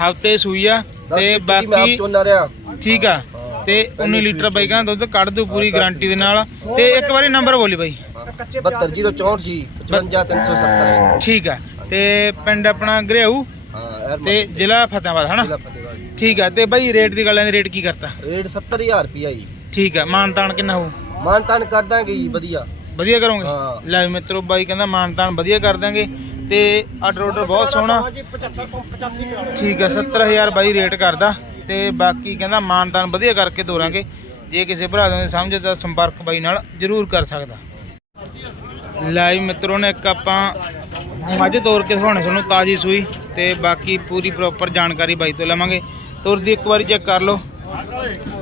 ਹਫ਼ਤੇ ਸੂਈ ਆ ਤੇ ਲੀਟਰ ਜੀ ਮੈਂ ਆਪ ਬਾਕੀ ਚੋਨਾ ਰਿਹਾ ਠੀਕ ਆ ਤੇ 19 ਲੀਟਰ ਬਾਈ ਕਹਿੰਦਾ ਦੁੱਧ ਕੱਢ ਦੂ ਪੂਰੀ ਗਾਰੰਟੀ ਦੇ ਨਾਲ। ਤੇ ਇੱਕ ਵਾਰੀ ਨੰਬਰ ਬੋਲੀ ਬਾਈ। 72064 ਜੀ 55370 ਹੈ ਠੀਕ ਆ ਤੇ ਪਿੰਡ ਆਪਣਾ ਹਾਂ ਐਰ ਤੇ ਜ਼ਿਲ੍ਹਾ ਫਤਿਆਬਾਦ ਹਨਾ? ਜ਼ਿਲ੍ਹਾ ਫਤਿਹਗੜ੍ਹ ਜੀ। ਠੀਕ ਆ ਤੇ ਬਾਈ ਰੇਟ ਦੀ ਗੱਲ ਆਂ ਰੇਟ ਕੀ ਕਰਤਾ? ਰੇਟ 70000 ਰੁਪਿਆ ਜੀ। ਠੀਕ ਆ ਮਾਨਤਾਨ ਕਿੰਨਾ ਹੋਊ? ਮਾਨ ਤਾਨ ਕਰ ਦਾਂਗੇ ਜੀ ਵਧੀਆ। ਵਧੀਆ ਕਰੋਗੇ? ਹਾਂ। ਲੈ ਵੀ ਮਿੱਤਰੋ ਬਾਈ ਕਹਿੰਦਾ ਮਾਨਤਾਨ ਵਧੀਆ ਕਰ ਦਾਂਗੇ ਤੇ ਆਰਡਰ ਆਰਡਰ ਬਹੁਤ ਸੋਹਣਾ। ਜੀ 75 85 ਕਰਾ ਠੀਕ ਆ 70000 ਬਾਈ ਰੇਟ ਕਰਦਾ ਤੇ ਬਾਕੀ ਕਹਿੰਦਾ ਮਾਨਤਾਨ ਵਧੀਆ ਕਰਕੇ ਦੋਰਾਂਗੇ ਜੇ ਕਿਸੇ ਭਰਾ ਦੇ ਸਮਝ ਤਾਂ ਸੰਪਰਕ ਬਾਈ ਨਾਲ ਜ਼ਰੂਰ ਕਰ ਸਕਦਾ। ਲਾਈਵ ਮਿੱਤਰੋ ਨੇ ਇੱਕ ਆਪਾਂ ਮੱਝ ਤੋਰ ਕੇ ਦਿਖਾਉਣੇ ਤੁਹਾਨੂੰ ਤਾਜੀ ਸੂਈ ਤੇ ਬਾਕੀ ਪੂਰੀ ਪ੍ਰੋਪਰ ਜਾਣਕਾਰੀ ਬਾਈ ਤੋਂ ਲਵਾਂਗੇ। ਤੁਰਦੀ ਇੱਕ ਵਾਰੀ ਚੈੱਕ ਕਰ ਲਓ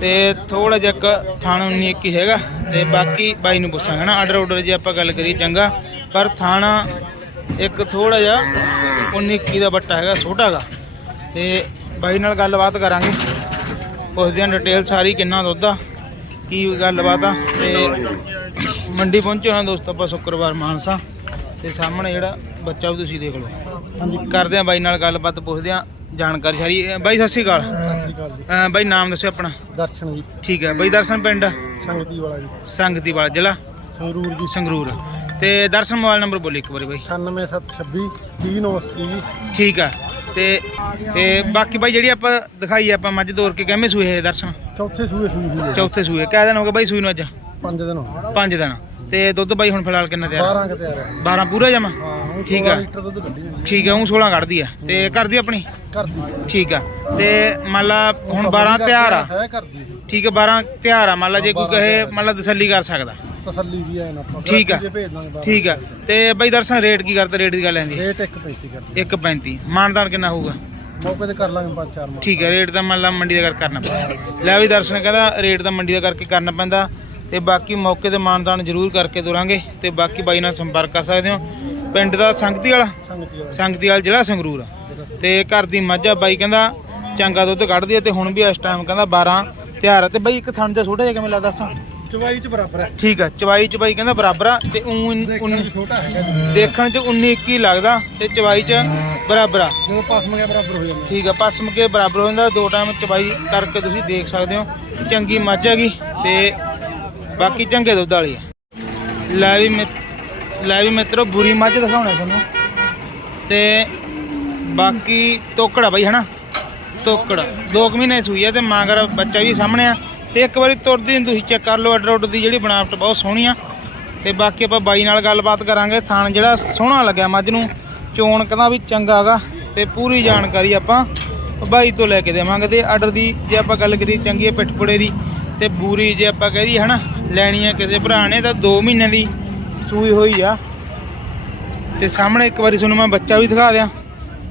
ਤੇ ਥੋੜਾ ਜਿਹਾ ਇੱਕ ਥਾਣਾ 19 21 ਹੈਗਾ ਤੇ ਬਾਕੀ ਬਾਈ ਨੂੰ ਪੁੱਛਾਂਗੇ ਨਾ ਆਰਡਰ ਆਰਡਰ ਜੇ ਆਪਾਂ ਗੱਲ ਕਰੀਏ ਚੰਗਾ, ਪਰ ਥਾਣਾ ਇੱਕ ਥੋੜਾ ਜਿਹਾ 19 21 ਦਾ ਬੱਟਾ ਹੈਗਾ, ਛੋਟਾ ਹੈਗਾ। ਤੇ ਬਾਈ ਨਾਲ ਗੱਲਬਾਤ ਕਰਾਂਗੇ ਉਸ ਦੀਆਂ ਡਿਟੇਲ ਸਾਰੀ ਕਿੰਨਾ ਦੁੱਧ ਆ, ਕੀ ਗੱਲਬਾਤ ਆ ਤੇ ਮੰਡੀ ਪਹੁੰਚੇ ਹਾਂ ਦੋਸਤੋ ਆਪਾਂ ਸ਼ੁੱਕਰਵਾਰ ਮਾਨਸਾ। ਤੇ ਸਾਹਮਣੇ ਜਿਹੜਾ ਬੱਚਾ ਵੀ ਤੁਸੀਂ ਦੇਖ ਲਓ। ਕਰਦੇ ਆ ਬਾਈ ਨਾਲ ਗੱਲਬਾਤ ਪੁੱਛਦੇ ਆ ਜਾਣਕਾਰੀ ਸਾਰੀ। ਬਾਈ ਸਤਿ ਸ਼੍ਰੀ ਅਕਾਲ। ਸਤਿ ਸ੍ਰੀ ਅਕਾਲ ਜੀ। ਅ, ਬਾਈ ਨਾਮ ਦੱਸਿਓ ਆਪਣਾ। ਦਰਸ਼ਨ ਜੀ। ਠੀਕ ਹੈ ਬਾਈ ਦਰਸ਼ਨ ਪਿੰਡ? ਸੰਗਤੀ ਵਾਲਾ ਜੀ। ਸੰਗਤੀ ਵਾਲਾ ਜ਼ਿਲ੍ਹਾ? ਸੰਗਰੂਰ ਜੀ। ਸੰਗਰੂਰ। ਤੇ ਦਰਸ਼ਨ ਮੋਬਾਈਲ ਨੰਬਰ ਬੋਲੀ ਇੱਕ ਵਾਰੀ ਬਾਈ। 98726 30980 ਜੀ। ਠੀਕ ਆ। ਤੇ ਤੇ ਬਾਕੀ ਬਾਈ ਜਿਹੜੀ ਆਪਾਂ ਦਿਖਾਈ ਆਪਾਂ ਮੱਝ ਤੋਰ ਕੇ ਕਿਵੇਂ ਸੂਏ ਇਹ ਦਰਸ਼ਨ? ਚੌਥੇ ਸੂਏ ਸੂਈ ਹੋਈ ਹੈ ਚੌਥੇ ਸੂਏ। ਕਿਆ ਦਿਨ ਹੋ ਗਏ ਬਾਈ ਸੂਈ ਨੂੰ ਅੱਜ? ਪੰਜ ਦਿਨ ਹੋ ਗਏ। ਪੰਜ ਦਿਨ। ਤੇ ਦੁੱਧ ਬਾਈ ਹੁਣ ਫਿਲਹਾਲ ਕਿੰਨਾ ਤਿਆਰ 12 ਕਿਤੇ ਆ। ਰਿਹਾ 12 ਪੂਰਾ ਜਮਾ? ਹਾਂ ਠੀਕ 16 ਆ। ਲੀਟਰ ਦੁੱਧ ਕੱਢੀ ਜਾਂਦੀ ਠੀਕ ਆ ਉਹ 16 ਕੱਢਦੀ ਆ। ਤੇ ਕਰਦੀ ਆਪਣੀ? ਕਰਦੀ। ਠੀਕ ਆ। ਤੇ ਮੰਨ ਲਾ ਹੁਣ 12 ਤਿਆਰ ਆ। ਹੈ ਕਰਦੀ। ਠੀਕ ਆ 12 ਤਿਆਰ ਆ। ਮੰਨ ਲਾ ਜੇ ਕੋਈ ਕਹੇ ਮੰਨ ਲਾ ਤਸੱਲੀ ਕਰ ਸਕਦਾ। ਤਸੱਲੀ ਵੀ ਹੈ ਨਾ ਆਪਾਂ ਠੀਕ ਆ। ਠੀਕ ਆ। ਤੇ ਬਾਈ ਦਰਸ਼ਨ ਰੇਟ ਕੀ ਕਰਦਾ? ਰੇਟ ਦੀ ਗੱਲ ਆਂਦੀ ਰੇਟ 1.35 ਕਰਦੀ। 1.35 ਮਾਨਦਾਨ ਕਿੰਨਾ ਹੋਊਗਾ? ਮੌਕੇ ਤੇ ਕਰ ਲਾਂਗੇ ਪੰਜ ਚਾਰ ਠੀਕ ਹੈ ਰੇਟ ਤਾਂ ਮੰਨ ਲਾ ਮੰਡੀ ਦਾ ਕਰ ਕਰਨਾ ਪੈਂਦਾ। ਲੈ ਵੀ ਦਰਸ਼ਨ ਕਹਿੰਦਾ ਰੇਟ ਤਾਂ ਮੰਡੀ ਦਾ ਕਰਕੇ ਕਰਨਾ ਪੈਂਦਾ। ਤੇ ਬਾਕੀ ਮੌਕੇ ਤੇ ਮਾਨਦਾਨ ਜ਼ਰੂਰ ਕਰਕੇ ਤੁਰਾਂਗੇ ਤੇ ਬਾਕੀ ਬਾਈ ਨਾਲ ਸੰਪਰਕ ਕਰ ਸਕਦੇ ਹੋ। ਪਿੰਡ ਦਾ ਸੰਗਤੀ ਵਾਲਾ ਸੰਗਤੀ ਵਾਲਾ ਜ਼ਿਲ੍ਹਾ ਸੰਗਰੂਰ। ਆ। ਤੇ ਘਰ ਦੀ ਮੱਝ ਬਾਈ ਕਹਿੰਦਾ ਚੰਗਾ ਦੁੱਧ ਕੱਢਦੀ ਆ ਤੇ ਹੁਣ ਵੀ ਇਸ ਟਾਈਮ ਕਹਿੰਦਾ 12 ਤਿਆਰ ਆ। ਤੇ ਬਾਈ ਇੱਕ ਥਣ ਜਿਹਾ ਛੋਟਾ ਜਿਹਾ ਕਿਵੇਂ ਲੱਗਦਾ ਦੱਸਾਂ? ਚਵਾਈ ਚ ਬਰਾਬਰ ਹੈ। ਠੀਕ ਆ ਚਵਾਈ ਚਵਾਈ ਕਹਿੰਦਾ ਬਰਾਬਰ ਆ ਤੇ ਉਂ ਦੇਖਣ ਚ ਛੋਟਾ ਹੈਗਾ। ਦੇਖਣ ਚ 19 21 ਲੱਗਦਾ ਤੇ ਚਵਾਈ ਚ ਬਰਾਬਰ ਆ। ਜਦੋਂ ਪਾਸ ਮੰਗਿਆ ਬਰਾਬਰ ਹੋ ਜਾਂਦਾ। ਠੀਕ ਆ ਪਸਮ ਕੇ ਬਰਾਬਰ ਹੋ ਜਾਂਦਾ। ਦੋ ਟਾਈਮ ਚਬਾਈ ਕਰਕੇ ਤੁਸੀਂ ਦੇਖ ਸਕਦੇ ਹੋ। ਚੰਗੀ ਮੱਝ ਹੈਗੀ ਤੇ ਬਾਕੀ ਚੰਗੇ ਦੁੱਧ ਵਾਲੀ ਆ। ਲੈ ਵੀ ਮਿ- ਲੈ ਵੀ ਮਿੱਤਰੋ, ਬੁਰੀ ਮੱਝ ਦਿਖਾਉਣਾ ਤੁਹਾਨੂੰ। ਤੇ ਬਾਕੀ ਤੋਕੜਾ ਬਾਈ, ਹਨਾ? ਤੋਕੜ। 2 ਮਹੀਨੇ ਸੂਈ ਆ ਤੇ ਮਾਂਗਰ ਬੱਚਾ ਵੀ ਸਾਹਮਣੇ ਆ। ਤੇ ਇੱਕ ਵਾਰੀ ਤੁਰਦੀ ਨੂੰ ਤੁਸੀਂ ਚੈੱਕ ਕਰ ਲਓ, ਅੱਡ ਉੱਡ ਦੀ ਜਿਹੜੀ ਬਣਾਵਟ ਬਹੁਤ ਸੋਹਣੀ ਆ। ਤੇ ਬਾਕੀ ਆਪਾਂ ਬਾਈ ਨਾਲ ਗੱਲਬਾਤ ਕਰਾਂਗੇ। ਥਾਣ ਜਿਹੜਾ ਸੋਹਣਾ ਲੱਗਿਆ ਮੱਝ ਨੂੰ, ਚੋਣ ਕਹਿੰਦਾ ਵੀ ਚੰਗਾ ਹੈਗਾ। ਤੇ ਪੂਰੀ ਜਾਣਕਾਰੀ ਆਪਾਂ ਬਾਈ ਤੋਂ ਲੈ ਕੇ ਦੇਵਾਂਗੇ। ਤੇ ਆਰਡਰ ਦੀ ਜੇ ਆਪਾਂ ਗੱਲ ਕਰੀਏ ਚੰਗੀ ਹੈ ਪਿੱਠਪੁੜੇ ਦੀ, ਤੇ ਬੂਰੀ ਜੇ ਆਪਾਂ ਕਹਿ ਦਈਏ, ਹਨਾ? ਲੈਣੀ ਆ ਕਿਸੇ ਭਰਾ ਨੇ, ਤਾਂ 2 ਮਹੀਨੇ ਦੀ ਸੂਈ ਹੋਈ ਆ। ਤੇ ਸਾਹਮਣੇ ਇੱਕ ਵਾਰੀ ਤੁਹਾਨੂੰ ਮੈਂ ਬੱਚਾ ਵੀ ਦਿਖਾ ਦਿਆਂ।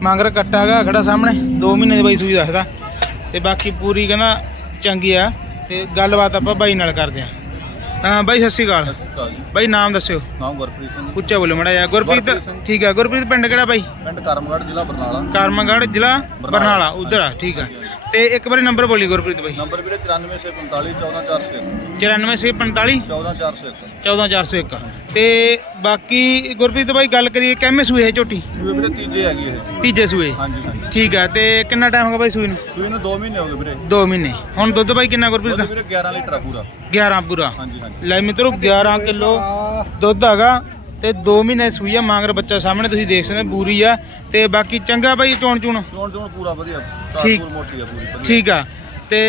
ਮੰਗਰ ਕੱਟਾ ਹੈਗਾ ਖੜਾ ਸਾਹਮਣੇ 2 ਮਹੀਨੇ ਦੀ ਬਾਈ ਸੂਈ ਦੱਸਦਾ। ਤੇ ਬਾਕੀ ਪੂਰੀ ਕਹਿੰਦਾ ਚੰਗੀ ਆ। ਤੇ ਗੱਲਬਾਤ ਆਪਾਂ ਬਾਈ ਨਾਲ ਕਰਦੇ ਆ। ਹਾਂ ਬਾਈ ਸਤਿ ਸ਼੍ਰੀ ਅਕਾਲ। ਬਾਈ ਨਾਮ ਦੱਸਿਓ। ਨਾਮ ਗੁਰਪ੍ਰੀਤ ਸਿੰਘ ਉੱਚਾ ਬੋਲੋ ਮੜਾ ਜਾ ਗੁਰਪ੍ਰੀਤ। ਠੀਕ ਆ। ਗੁਰਪ੍ਰੀਤ ਪਿੰਡ ਕਿਹੜਾ ਬਾਈ? ਪਿੰਡ ਕਰਮਗੜ੍ਹ ਜ਼ਿਲ੍ਹਾ ਬਰਨਾਲਾ। ਕਰਮਗੜ੍ਹ ਜ਼ਿਲ੍ਹਾ ਬਰਨਾਲਾ। ਉਧਰ ਆ ਠੀਕ ਆ। ਤੇ ਇੱਕ ਵਾਰੀ ਨੰਬਰ ਬੋਲੀ ਗੁਰਪ੍ਰੀਤ ਬਾਈ। ਨੰਬਰ ਵੀਰੇ 94645 14401 94645 14401 14401 ਤੇ ਬਾਕੀ ਗੁਰਪ੍ਰੀਤ ਬਾਈ ਗੱਲ ਕਰੀਏ ਕਿਵੇਂ ਸੂਏ ਹੈ ਝੋਟੀ? ਸੂਏ ਵੀਰੇ ਤੀਜੇ ਹੈਗੀ ਇਹ। ਤੀਜੇ ਸੂਏ। ਹਾਂਜੀ ਹਾਂਜੀ। ਠੀਕ ਆ ਤੇ ਕਿੰਨਾ ਟਾਈਮ ਹੋ ਗਿਆ ਬਾਈ ਸੂਈ ਨੂੰ? ਸੂਏ ਨੂੰ 2 ਮਹੀਨੇ ਹੋ ਗਏ ਵੀਰੇ। 2 ਮਹੀਨੇ। ਹੁਣ ਦੁੱਧ ਬਾਈ ਕਿੰਨਾ ਗੁਰਪ੍ਰੀਤ ਦਾ? ਵੀਰੇ 11 ਲੀਟਰ ਆ ਪੂਰਾ। 11 ਪੂਰਾ। ਹਾਂਜੀ ਹਾਂਜੀ। ਲੈ ਮਿੱਤਰੋ 11 ਕਿਲੋ ਦੁੱਧ ਹੈਗਾ ਤੇ 2 ਮਹੀਨੇ ਸੂਈ ਆ ਮਾਂਗਰ ਬੱਚਾ ਸਾਹਮਣੇ ਤੁਸੀਂ ਦੇਖ ਸਕਦੇ ਹੋ, ਬੂਰੀ ਆ। ਤੇ ਬਾਕੀ ਚੰਗਾ ਬਾਈ ਚੋਣ ਚੂਣ? ਚੋਣ ਚੋਣ ਪੂਰਾ ਵਧੀਆ। ਠੀਕ। ਮੋਟੀ ਆ ਪੂਰੀ। ਠੀਕ ਆ। ਤੇ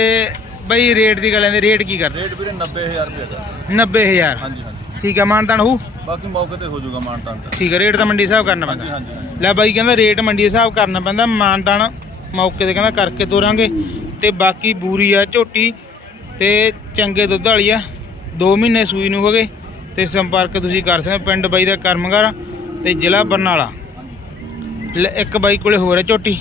ਬਾਈ ਰੇਟ ਦੀ ਗੱਲ ਆਂਦੇ ਰੇਟ ਕੀ ਕਰਦੇ? ਰੇਟ ਵੀਰੇ 90000 ਰੁਪਏ ਦਾ। 90000 ਹਾਂਜੀ ਹਾਂਜੀ। ਠੀਕ ਆ ਮਾਨਤਾਨ ਹੋਊ? ਬਾਕੀ ਮੌਕੇ ਤੇ ਹੋ ਜਾਊਗਾ ਮਾਨਤਾਨ ਦਾ ਠੀਕ ਆ ਰੇਟ ਤਾਂ ਮੰਡੀ ਹਿਸਾਬ ਕਰਨਾ ਪੈਂਦਾ। ਹਾਂਜੀ ਲੈ ਬਾਈ ਕਹਿੰਦਾ ਰੇਟ ਮੰਡੀ ਹਿਸਾਬ ਕਰਨਾ ਪੈਂਦਾ ਮਾਨਤਾਨ ਮੌਕੇ ਤੇ ਕਹਿੰਦਾ ਕਰਕੇ ਤੋਰਾਂਗੇ। ਤੇ ਬਾਕੀ ਬੂਰੀ ਆ ਝੋਟੀ ਤੇ ਚੰਗੇ ਦੁੱਧ ਵਾਲੀ ਆ 2 ਮਹੀਨੇ ਸੂਈ ਨੂੰ ਹੋ ਗਏ। ਤੇ ਸੰਪਰਕ ਤੁਸੀਂ ਕਰ ਸਕਦੇ ਹੋ ਪਿੰਡ ਬਾਈ ਦਾ ਕਰਮਗਰ ਤੇ ਜ਼ਿਲ੍ਹਾ ਬਰਨਾਲਾ। ਇੱਕ ਬਾਈ ਕੋਲੇ ਹੋਰ ਹੈ ਝੋਟੀ।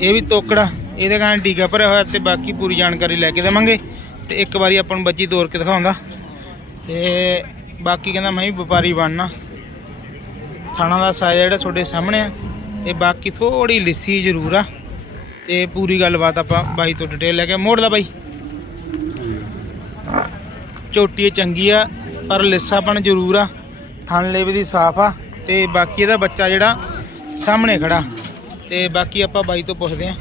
ਇਹ ਵੀ ਤੋਕੜਾ ਇਹਦੇ ਕਾਰਨ ਟੀਕਾ ਭਰਿਆ ਹੋਇਆ ਤੇ ਬਾਕੀ ਪੂਰੀ ਜਾਣਕਾਰੀ ਲੈ ਕੇ ਦੇਵਾਂਗੇ। ਤੇ ਇੱਕ ਵਾਰੀ ਆਪਾਂ ਨੂੰ ਬੱਚੀ ਤੋਰ ਕੇ ਦਿਖਾਉਂਦਾ। ਤੇ ਬਾਕੀ ਕਹਿੰਦਾ ਮੈਂ ਵੀ ਵਪਾਰੀ ਬਣਨਾ। ਥਾਣਾ ਦਾ ਸਾਇਆ ਜਿਹੜਾ ਤੁਹਾਡੇ ਸਾਹਮਣੇ ਆ। ਤੇ ਬਾਕੀ ਥੋੜੀ ਲਿੱਸੀ ਜ਼ਰੂਰ ਆ। ਤੇ ਪੂਰੀ ਗੱਲਬਾਤ ਆਪਾਂ ਬਾਈ ਤੋਂ ਡਿਟੇਲ ਲੈ ਕੇ ਮੋੜ ਮੋੜਦਾ ਬਾਈ। ਝੋਟੀ ਚੰਗੀ ਆ, ਪਰ ਲਿੱਸਾਪਣ ਜ਼ਰੂਰ ਆ। ਥਣ ਲੇਵੇ ਦੀ ਸਾਫ਼ ਆ। ਤੇ ਬਾਕੀ ਇਹਦਾ ਬੱਚਾ ਜਿਹੜਾ ਸਾਹਮਣੇ ਖੜਾ। ਤੇ ਬਾਕੀ ਆਪਾਂ ਬਾਈ ਤੋਂ ਪੁੱਛਦੇ ਆ।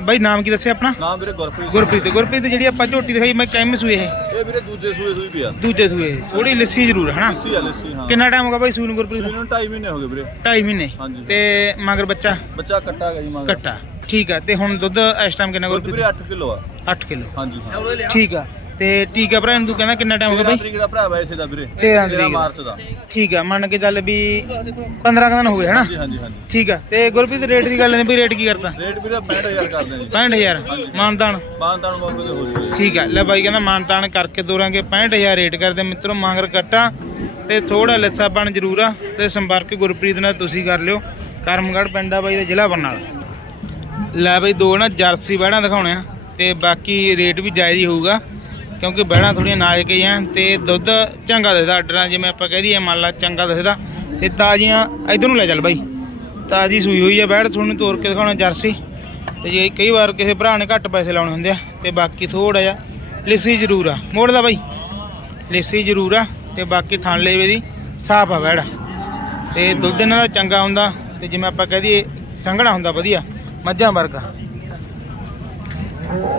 ਬਾਈ ਨਾਮ ਕੀ ਦੱਸਿਆ ਆਪਣਾ? ਨਾਮ ਵੀਰੇ ਗੁਰਪ੍ਰੀਤ ਸਿੰਘ। ਗੁਰਪ੍ਰੀਤ ਗੁਰਪ੍ਰੀਤ ਜਿਹੜੀ ਆਪਾਂ ਝੋਟੀ ਦਿਖਾਈ ਮੈਂ ਕਿਵੇਂ ਸੂਏ ਇਹ? ਇਹ ਵੀਰੇ ਦੂਜੇ ਸੂਏ ਸੂਈ ਪਿਆ ਦੂਜੇ ਸੂਏ ਥੋੜੀ ਲਿੱਸੀ ਜ਼ਰੂਰ ਹੈ ਹਨਾ? ਲੱਸੀ ਆ ਲੱਸੀ ਹਾਂ। ਕਿੰਨਾ ਟਾਈਮ ਹੋ ਗਿਆ ਬਾਈ ਸੂਈ ਨੂੰ ਗੁਰਪ੍ਰੀਤ? ਸੂਈ ਨੂੰ 2.5 ਮਹੀਨੇ ਹੋ ਗਏ ਵੀਰੇ। 2.5 ਮਹੀਨੇ? ਹਾਂਜੀ। ਤੇ ਮਗਰ ਬੱਚਾ? ਬੱਚਾ ਕੱਟਾ ਗਿਆ ਜੀ ਮੰਗ ਕੱਟਾ। ਠੀਕ ਆ ਤੇ ਹੁਣ ਦੁੱਧ ਇਸ ਟਾਈਮ ਕਿੰਨਾ ਦੁੱਧ ਵੀਰੇ ਗੁਰਪ੍ਰੀਤ 8 ਕਿਲੋ ਆ। 8 ਕਿਲੋ। ਹਾਂਜੀ ਹਾਂ। ਠੀਕ ਆ। ਤੇ ਟੀਕਾ ਭਰਾ ਨੂੰ ਤੂੰ ਕਹਿੰਦਾ ਕਿੰਨਾ ਟਾਈਮ ਹੋ ਗਿਆ 13 ਬਾਈ? ਤਰੀਕ ਦਾ ਭਰਾ ਵੈਸੇ ਦਾ ਵੀਰੇ। 13 ਤਰੀਕ ਦਾ। ਮਾਰਚ ਦਾ। ਠੀਕ ਆ ਮੰਨ ਕੇ ਚੱਲ ਵੀ 15 ਕੁ ਦਿਨ ਹੋ ਗਏ ਹਨਾ? ਹਾਂਜੀ ਹਾਂਜੀ ਹਾਂਜੀ। ਠੀਕ ਆ ਤੇ ਗੁਰਪ੍ਰੀਤ ਰੇਟ ਦੀ ਗੱਲ ਨਹੀਂ ਵੀ ਰੇਟ ਕੀ ਕਰਤਾ? ਰੇਟ ਵੀਰੇ 65000 ਕਰਦੇ ਜੀ 65000 ਮਾਨਦਾਨ ਮਾਨਦਾਨ ਮੌਕੇ ਤੇ ਹੋ ਜੂਗੇ ਠੀਕ ਆ ਲੈ ਬਾਈ ਕਹਿੰਦਾ ਮਾਨਤਾਨ ਕਰਕੇ ਦੋਰਾਂਗੇ 65000 ਰੇਟ ਕਰਦੇ ਮਿੱਤਰੋ ਮੰਗਰ ਕੱਟਾ ਤੇ ਥੋੜਾ ਲੱਸਾਪਣ ਜ਼ਰੂਰ ਆ ਤੇ ਸੰਪਰਕ ਗੁਰਪ੍ਰੀਤ ਨਾਲ ਤੁਸੀਂ ਕਰ ਲਿਓ। ਕਰਮਗੜ ਪਿੰਡਾ ਬਾਈ ਦਾ ਜ਼ਿਲ੍ਹਾ ਬਰਨਾਲਾ। ਲੈ ਬਾਈ ਦੋ ਨਾ ਜਰਸੀ ਬਹਿਣਾ ਦਿਖਾਉਣੇ ਆ ਤੇ ਬਾਕੀ ਰੇਟ ਵੀ ਜਾਇਜ਼ ਹੀ ਹੋਊਗਾ। ਕਿਉਂਕਿ ਬਹਿਣਾ ਥੋੜੀਆਂ ਨਾਜ ਕੇ ਆ ਤੇ ਦੁੱਧ ਚੰਗਾ ਦਿਸਦਾ ਆਰਡਰਾਂ ਜਿਵੇਂ ਆਪਾਂ ਕਹਿ ਦਈਏ, ਮੰਨ ਲਾ ਚੰਗਾ ਦਿਸਦਾ। ਤੇ ਤਾਜ਼ੀਆਂ, ਇਧਰ ਨੂੰ ਲੈ ਚੱਲ ਬਾਈ। ਤਾਜ਼ੀ ਸੂਈ ਹੋਈ ਆ ਬੈੜ ਤੁਹਾਨੂੰ ਤੋੜ ਕੇ ਦਿਖਾਉਣਾ ਜਰਸੀ। ਤੇ ਜੇ ਕਈ ਵਾਰ ਕਿਸੇ ਭਰਾ ਨੇ ਘੱਟ ਪੈਸੇ ਲਾਉਣੇ ਹੁੰਦੇ ਆ, ਤੇ ਬਾਕੀ ਥੋੜਾ ਜਿਹਾ ਲਿੱਸੀ ਜ਼ਰੂਰ ਆ। ਮੋੜਦਾ ਬਾਈ। ਲਿੱਸੀ ਜ਼ਰੂਰ ਆ, ਤੇ ਬਾਕੀ ਥਣ ਲੇਵੇ ਦੀ ਸਾਫ਼ ਆ ਵੈੜ। ਤੇ ਦੁੱਧ ਇਹਨਾਂ ਦਾ ਚੰਗਾ ਹੁੰਦਾ, ਤੇ ਜਿਵੇਂ ਆਪਾਂ ਕਹਿ ਦਈਏ, ਸੰਘਣਾ ਹੁੰਦਾ, ਵਧੀਆ। ਮੱਝਾਂ ਵਰਗਾ।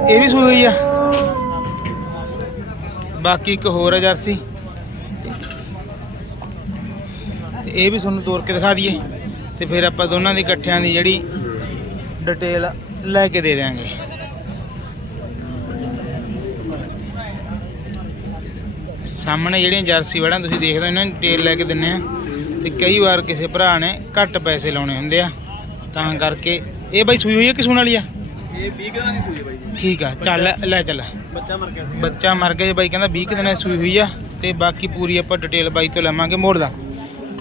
ਇਹ ਵੀ ਸੂਈ ਹੋਈ ਆ। ਬਾਕੀ ਇੱਕ ਹੋਰ ਆ ਜਰਸੀ। ਇਹ ਵੀ ਤੁਹਾਨੂੰ ਤੋੜ ਕੇ ਦਿਖਾ ਦਈਏ। ਤੇ ਫਿਰ ਆਪਾਂ ਦੋਨਾਂ ਦੀ ਇਕੱਠਿਆਂ ਦੀ ਜਿਹੜੀ ਡਿਟੇਲ ਲੈ ਕੇ ਦੇ ਦਿਆਂਗੇ। ਸਾਹਮਣੇ ਜਿਹੜੀਆਂ ਜਰਸੀ ਵੜਾਂ ਤੁਸੀਂ ਦੇਖਦੇ ਹੋ ਇਹਨਾਂ ਦੀ ਡਿਟੇਲ ਲੈ ਕੇ ਦਿੰਨੇ ਆ। ਤੇ ਕਈ ਵਾਰ ਕਿਸੇ ਭਰਾ ਨੇ ਘੱਟ ਪੈਸੇ ਲਾਉਣੇ ਹੁੰਦੇ ਆ। ਤਾਂ ਕਰਕੇ ਇਹ ਬਾਈ ਸੂਈ ਹੋਈ ਹੈ ਕਿ ਸੂਣ ਵਾਲੀ ਆ? ਇਹ 20 ਦਿਨਾਂ ਦੀ ਸੂਈ ਹੈ ਬਾਈ ਠੀਕ ਆ ਚੱਲ ਲੈ ਚੱਲ। ਬੱਚਾ ਮਰ ਗਿਆ ਸੀ। ਬੱਚਾ ਮਰ ਗਿਆ ਜੀ ਬਾਈ ਕਹਿੰਦਾ 20 ਕੁ ਦਿਨਾਂ ਸੂਈ ਹੋਈ ਆ ਤੇ ਬਾਕੀ ਪੂਰੀ ਆਪਾਂ ਡਿਟੇਲ ਬਾਈ ਤੋਂ ਲਵਾਂਗੇ ਮੋੜ ਦਾ।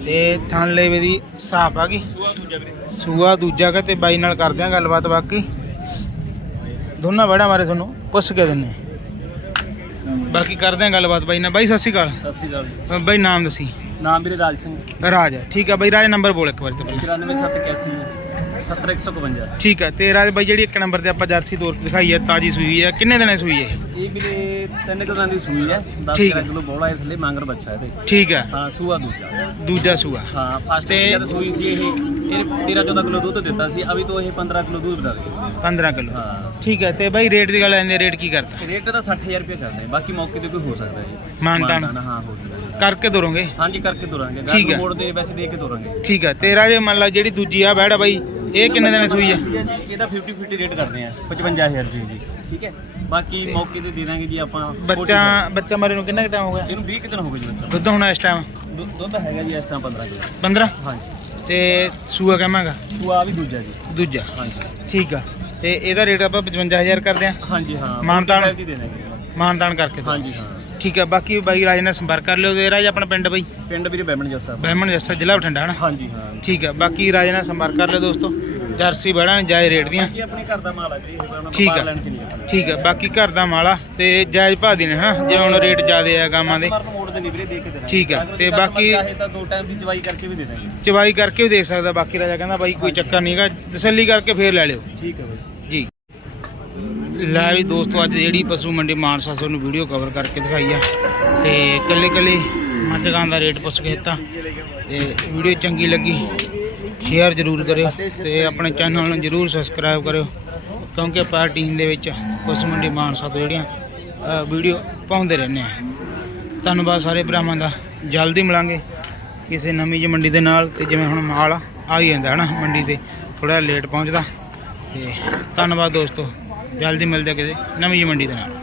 ਤੇ ਥਣ ਲੇਵੇ ਦੀ ਸਾਫ਼ ਆ ਗਈ। ਸੂਆ ਦੂਜਾ ਵੀਰੇ। ਸੂਆ ਦੂਜਾ ਕਾ ਤੇ ਬਾਈ ਨਾਲ ਕਰਦੇ ਆ ਗੱਲਬਾਤ ਬਾਕੀ। ਦੋਨਾਂ ਵੜਾ ਮਾਰੇ ਤੁਹਾਨੂੰ ਪੁੱਛ ਕੇ ਦਿੰਨੇ। ਬਾਕੀ ਕਰਦੇ ਆ ਗੱਲਬਾਤ ਬਾਈ ਨਾਲ। ਬਾਈ ਸਤਿ ਸ਼੍ਰੀ ਅਕਾਲ। ਸਤਿ ਸ਼੍ਰੀ ਅਕਾਲ ਬਾਈ ਨਾਮ ਦੱਸੀ। ਨਾਮ ਵੀਰੇ ਰਾਜ ਸਿੰਘ। ਰਾਜ ਠੀਕ ਆ ਬਾਈ ਰਾਜ ਨੰਬਰ ਬੋਲ ਇੱਕ ਵਾਰ ਤੇ ਪਹਿਲਾਂ। 94781 70152 ਠੀਕ ਆ ਤੇ ਰਾਜ ਬਾਈ ਜਿਹੜੀ ਇੱਕ ਨੰਬਰ ਤੇ ਆਪਾਂ ਜਰਸੀ ਤੋਰ ਦਿਖਾਈ ਹੈ ਤਾਜੀ ਸੂਈ ਹੈ। ਕਿੰਨੇ ਦਿਨਾਂ ਦੀ ਸੂਈ ਹੈ ਇਹ? ਵੀਰੇ ਤਿੰਨ ਕੁ ਦਿਨਾਂ ਦੀ ਸੂਈ ਹੈ। 10 ਠੀਕ ਹੈ। ਕਿਲੋ ਬੋਲਾ ਹੈ ਥੱਲੇ ਮੰਗਰ ਬੱਚਾ ਇਹਦੇ। ਠੀਕ ਆ ਹਾਂ ਸੂਆ ਦੂਜਾ। ਦੂਜਾ ਸੂਆ। ਹਾਂ ਫਸਟ ਤੇ- ਸੂਈ ਸੀ ਇਹ 13 14 ਕਿਲੋ ਦੁੱਧ ਦਿੱਤਾ ਸੀ ਅਭੀ ਤੋਂ ਇਹ 15 ਕਿਲੋ ਦੁੱਧ ਬਤਾ ਦੇ 15 ਕਿਲੋ। ਹਾਂ। ਠੀਕ ਹੈ ਤੇ ਬਾਈ ਰੇਟ ਦੀ ਗੱਲ ਆਂਦੇ ਰੇਟ ਕੀ ਕਰਦਾ ਰੇਟ ਤਾਂ 60000 ਰੁਪਏ ਕਰਦੇ ਬਾਕੀ ਮੌਕੇ ਤੇ ਕੋਈ ਹੋ ਸਕਦਾ ਜੀ। ਮਾਨ ਤਾਨ। ਹਾਂ ਹੋ ਸਕਦਾ ਜੀ। ਕਰਕੇ ਦੋਰੋਗੇ ਹਾਂਜੀ ਕਰਕੇ ਹੈ। ਗਾਂ ਮੋੜ ਦੇ ਵੈਸੇ ਦੇ ਕੇ ਤੋਰਾਂਗੇ। ਠੀਕ ਆ ਤੇ ਰਾਜੇ ਮੰਨ ਲਾ ਜਿਹੜੀ ਦੂਜੀ ਆ ਬੈੜ ਬਾਈ ਇਹ ਕਿੰਨੇ ਦਿਨਾਂ ਸੂਈ ਹੈ ਇਹਦਾ 50 50 ਰੇਟ ਕਰਦੇ ਆ 55000 ਰੁਪਏ ਜੀ। ਠੀਕ ਹੈ ਬਾਕੀ ਮੌਕੇ ਤੇ ਦੇ ਦਾਂਗੇ ਜੀ ਆਪਾਂ ਬੱਚਾ ਬੱਚਾ ਮਰੇ ਨੂੰ ਕਿੰਨਾ ਟਾਈਮ ਹੋ ਗਿਆ? ਇਹਨੂੰ 20 ਕਿ ਦਿਨ ਹੋ ਗਏ ਜੀ ਬੱਚਾ। ਦੁੱਧ ਹੁਣ ਇਸ ਟਾਈਮ ਦੁੱਧ ਹੈਗਾ ਜੀ ਇਸ ਤਰ੍ਹਾਂ 15 ਕਿਲੋ। 15 ਹਾਂਜੀ। ਤੇ ਸੂਆ ਕਹਾਂਗਾ? ਸੂਆ ਵੀ ਦੂਜਾ ਜੀ। ਦੂਜਾ। ਹਾਂਜੀ। ਠੀਕ ਆ। ਤੇ ਇਹਦਾ ਰੇਟ ਆਪਾਂ 55000 ਕਰਦੇ ਆ? ਹਾਂਜੀ ਹਾਂ। ਮਾਨਤਾਨ? 45 ਦੀ ਦੇ ਦਾਂਗੇ ਜੀ। ਮਾਨਦਾਨ ਕਰਕੇ। ਹਾਂਜੀ ਹਾਂ। ਠੀਕ ਆ ਬਾਕੀ ਬਾਈ ਰਾਜ ਨਾਲ ਸੰਪਰਕ ਕਰ ਲਿਓ ਤੇ ਰਾਜ ਆਪਣਾ ਪਿੰਡ ਬਾਈ? ਪਿੰਡ ਵੀਰੇ ਬੈਮਣ ਜੱਸਾ। ਬਹਿਮਣ ਜੱਸਾ ਜ਼ਿਲ੍ਹਾ ਬਠਿੰਡਾ ਹਨਾ? ਹਾਂਜੀ ਹਾਂ। ਠੀਕ ਆ ਬਾਕੀ ਰਾਜ ਨਾਲ ਸੰਪਰਕ ਕਰ ਲਿਓ ਦੋਸਤੋ। ਜਰਸੀ ਬੜਾ ਜਾਇਜ਼ ਰੇਟ ਦੀਆਂ। ਬਾਕੀ ਆਪਣੇ ਘਰ ਦਾ ਮਾਲ ਆ ਵੀਰੇ ਇਹ ਠੀਕ ਆ। ਲੈਣ ਚ ਨਹੀਂ ਆਪਾਂ ਠੀਕ ਆ ਬਾਕੀ ਘਰ ਦਾ ਮਾਲਾ ਤੇ ਜਾਇਜ਼ ਭਾਅ ਦੀ ਨੇ ਹਨਾ ਜਿਵੇਂ ਹੁਣ ਰੇਟ ਜ਼ਿਆਦੇ ਆ ਗਾਵਾਂ ਦੇ। ਕਸਟਮਰ ਨੂੰ ਮੋੜ ਦੇ ਨਹੀਂ ਵੀਰੇ ਦੇ ਕੇ ਦੇਣਾ। ਠੀਕ ਆ, ਤੇ ਬਾਕੀ- ਚਾਹੇ ਤਾਂ ਦੋ ਟਾਈਮ ਦੀ ਚਵਾਈ ਕਰਕੇ ਵੀ ਦੇ ਦਾਂਗੇ ਚਵਾਈ ਕਰਕੇ ਵੀ ਦੇਖ ਸਕਦਾ ਬਾਕੀ ਰਾਜਾ ਕਹਿੰਦਾ ਬਾਈ ਕੋਈ ਚੱਕਰ ਨਹੀਂਗਾ ਤਸੱਲੀ ਕਰਕੇ ਫੇਰ ਲੈ ਲਿਓ। ਠੀਕ ਹੈ ਬਾਈ। ਜੀ। ਲੈ ਵੀ ਦੋਸਤੋ ਅੱਜ ਜਿਹੜੀ ਪਸ਼ੂ ਮੰਡੀ ਮਾਨਸਾ ਤੁਹਾਨੂੰ ਵੀਡੀਓ ਕਵਰ ਕਰਕੇ ਦਿਖਾਈ ਆ। ਤੇ ਕੱਲੇ ਕੱਲੇ ਮੱਝਾਂ ਦਾ ਰੇਟ ਪੁੱਛ ਕੇ ਦਿੱਤਾ। ਤੇ ਵੀਡੀਓ ਚੰਗੀ ਲੱਗੀ ਸ਼ੇਅਰ ਜ਼ਰੂਰ ਕਰਿਓ ਤੇ ਆਪਣੇ ਚੈਨਲ ਨੂੰ ਜ਼ਰੂਰ ਸਬਸਕ੍ਰਾਈਬ ਕਰਿਓ, ਕਿਉਂਕਿ ਆਪਾਂ ਟੀਮ ਦੇ ਵਿੱਚ ਪਸ਼ੂ ਮੰਡੀ ਮਾਨਸਾ ਤੋਂ ਜਿਹੜੀਆਂ ਵੀਡੀਓ ਪਾਉਂਦੇ ਰਹਿੰਦੇ ਆ। ਧੰਨਵਾਦ ਸਾਰੇ ਭਰਾਵਾਂ ਦਾ, ਜਲਦੀ ਮਿਲਾਂਗੇ ਕਿਸੇ ਨਵੀਂ ਜਿਹੀ ਮੰਡੀ ਦੇ ਨਾਲ ਤੇ ਜਿਵੇਂ ਹੁਣ ਮਾਲ ਆ ਹੀ ਜਾਂਦਾ ਹਨਾ ਮੰਡੀ ਤੇ ਥੋੜਾ ਲੇਟ ਪਹੁੰਚਦਾ ਤੇ ਧੰਨਵਾਦ ਦੋਸਤੋ, ਜਲਦੀ ਮਿਲਦੇ ਹਾਂ ਕਿਸੇ ਨਵੀਂ ਜਿਹੀ ਮੰਡੀ ਦੇ ਨਾਲ।